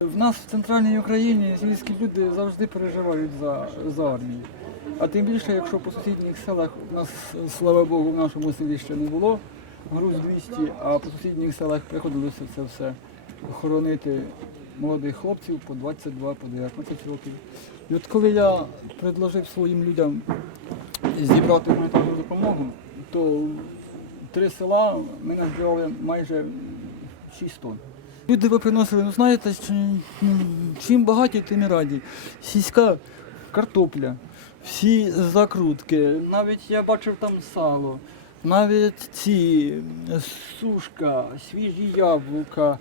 В нас в центральній Україні сільські люди завжди переживають за, за армію. А тим більше, якщо по сусідніх селах у нас, слава Богу, в нашому селі ще не було груз 200, а по сусідніх селах приходилося це все хоронити молодих хлопців по 22, по 19 років. І от коли я предложив своїм людям зібрати гуманітарну допомогу, то три села ми назбирали майже 6 тонн. Люди ви приносили, ну знаєте, ну, чим багаті, тим і раді. Сільська картопля, всі закрутки, навіть я бачив там сало, навіть ці е, сушка, свіжі яблука,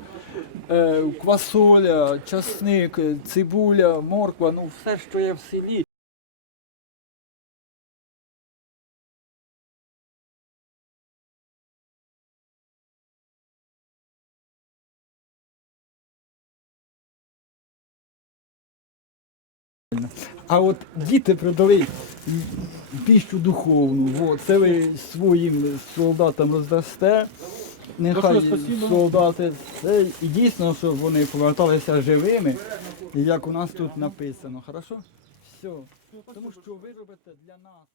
е, квасоля, часник, цибуля, морква, ну все, що є в селі. А от діти продали піщу духовну. От, це ви своїм солдатам роздасте. Нехай солдати це і дійсно, щоб вони поверталися живими, як у нас тут написано. Хорошо? Все. Тому що ви робите для нас.